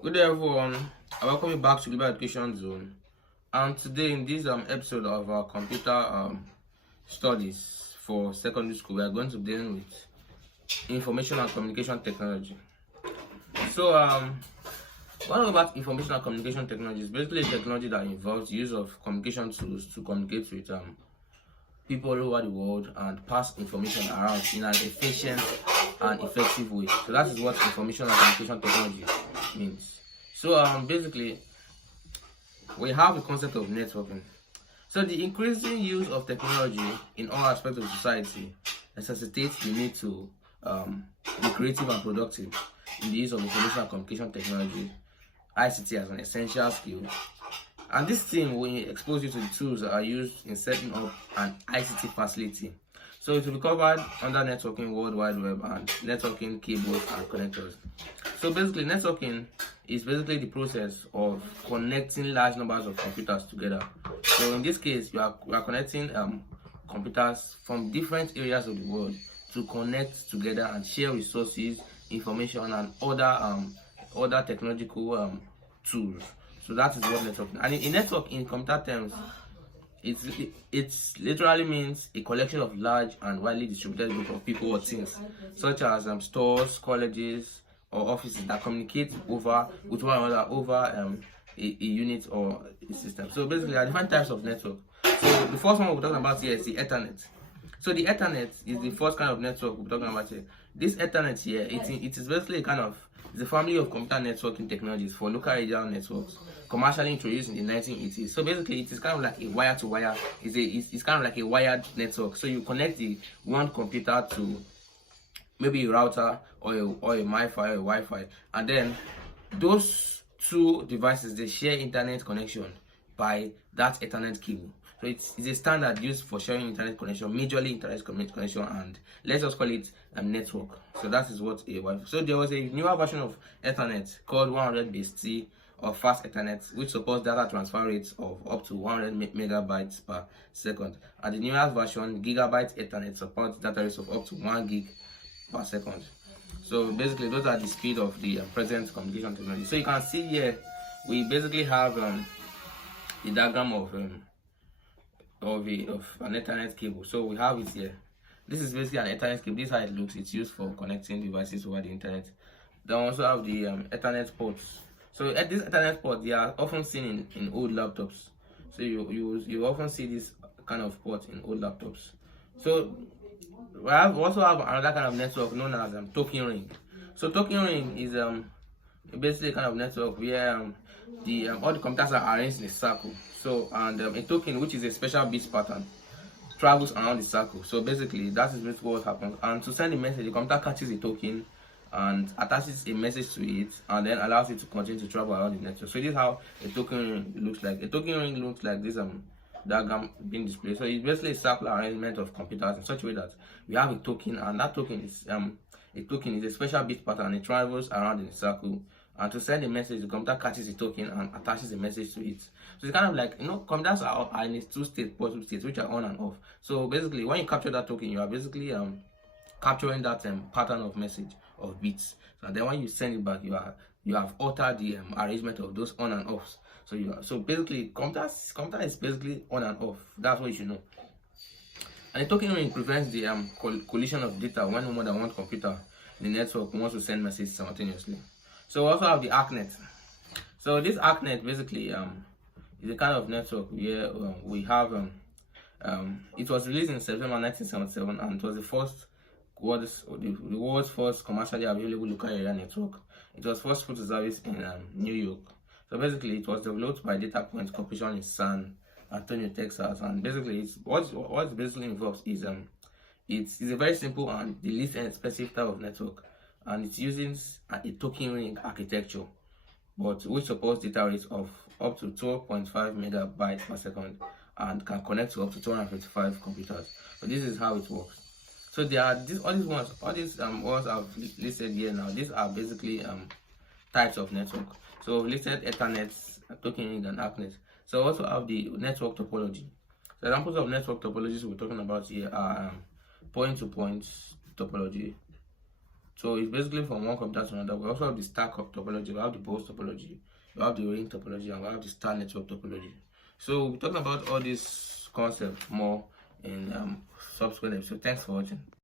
Good day, everyone. I welcome you back to Global Education Zone. And today, in this episode of our computer studies for secondary school, we are going to deal with information and communication technology. So, what about information and communication technology? It's basically a technology that involves use of communication tools to communicate with people all over the world and pass information around in an efficient and effective way. So that is what information and communication technology means. So basically, we have the concept of networking. So the increasing use of technology in all aspects of society necessitates the need to be creative and productive in the use of information and communication technology, ICT, as an essential skill. And this theme will expose you to the tools that are used in setting up an ICT facility. So it will be covered under networking, World Wide Web, and networking cables and connectors. So basically, networking is basically the process of connecting large numbers of computers together. So in this case, we are connecting computers from different areas of the world to connect together and share resources, information, and other technological tools. So that is what networking. And in network, in computer terms, it literally means a collection of large and widely distributed group of people or things, such as stores, colleges, or offices that communicate with one another over a unit or a system. So basically, there are different types of network. So the first one we're talking about here is the Ethernet. So the Ethernet is the first kind of network we're talking about here. This Ethernet here, it is basically it's a family of computer networking technologies for local regional networks, commercially introduced in the 1980s. So basically, it is kind of like a wire-to-wire. It's kind of like a wired network. So you connect the one computer to maybe a router or a MiFi or a Wi-Fi, and then those two devices, they share internet connection by that Ethernet cable. So it's a standard used for sharing internet connection, majorly internet connection, and let's just call it a network. So that is what a Wi-Fi. So there was a newer version of Ethernet called 100 base T or fast Ethernet, which supports data transfer rates of up to 100 megabytes per second. And the newest version, Gigabyte Ethernet, supports data rates of up to 1 gig per second. So basically, those are the speed of the present communication technology. So you can see here, we basically have the diagram of an Ethernet cable. So we have it here. This is basically an Ethernet cable. This is how it looks. It's used for connecting devices over the internet. Then we also have the Ethernet ports. So at this Ethernet port, they are often seen in old laptops. So you often see this kind of port in old laptops. So we also have another kind of network known as token ring. So token ring is basically a kind of network where all the computers are arranged in a circle. So and a token, which is a special bit pattern, travels around the circle. So basically, that is basically what happens. And to send a message, the computer catches a token and attaches a message to it, and then allows it to continue to travel around the network. So this is how a token ring looks like. A token ring looks like this diagram being displayed. So it's basically a circular arrangement of computers in such a way that we have a token, and that token is a special bit pattern. It travels around in a circle, and to send a message, the computer catches a token and attaches a message to it. So it's kind of like, computers are in its two states, which are on and off. So basically, when you capture that token, you are basically capturing that pattern of message of bits. And then when you send it back, you have altered the arrangement of those on and offs. So basically, computer is basically on and off. That's what you should know. And the token ring prevents the collision of data when more than one computer in the network wants to send messages simultaneously. So we also have the ARCnet. So this ARCnet basically is a kind of network where we have it was released in September 1977, and it was the world's first commercially available local area network. It was first put to service in New York. So basically, it was developed by Data Point Corporation in San Antonio, Texas, and basically, what it basically involves is it's a very simple and the least expensive type of network, and it uses a token ring architecture, but which supports data rates of up to 12.5 megabytes per second and can connect to up to 255 computers. So this is how it works. So there are all these ones I've listed here now. These are basically types of network. So we've listed Ethernet, token ring, and ARCnet. So we also have the network topology. So examples of network topologies we're talking about here are point-to-point topology, So it's basically from one computer to another. We also have the stack of topology, we have the Bose topology, we have the ring topology, and we have the star network topology. So we're talking about all these concepts more in subsequent episodes. Thanks for watching.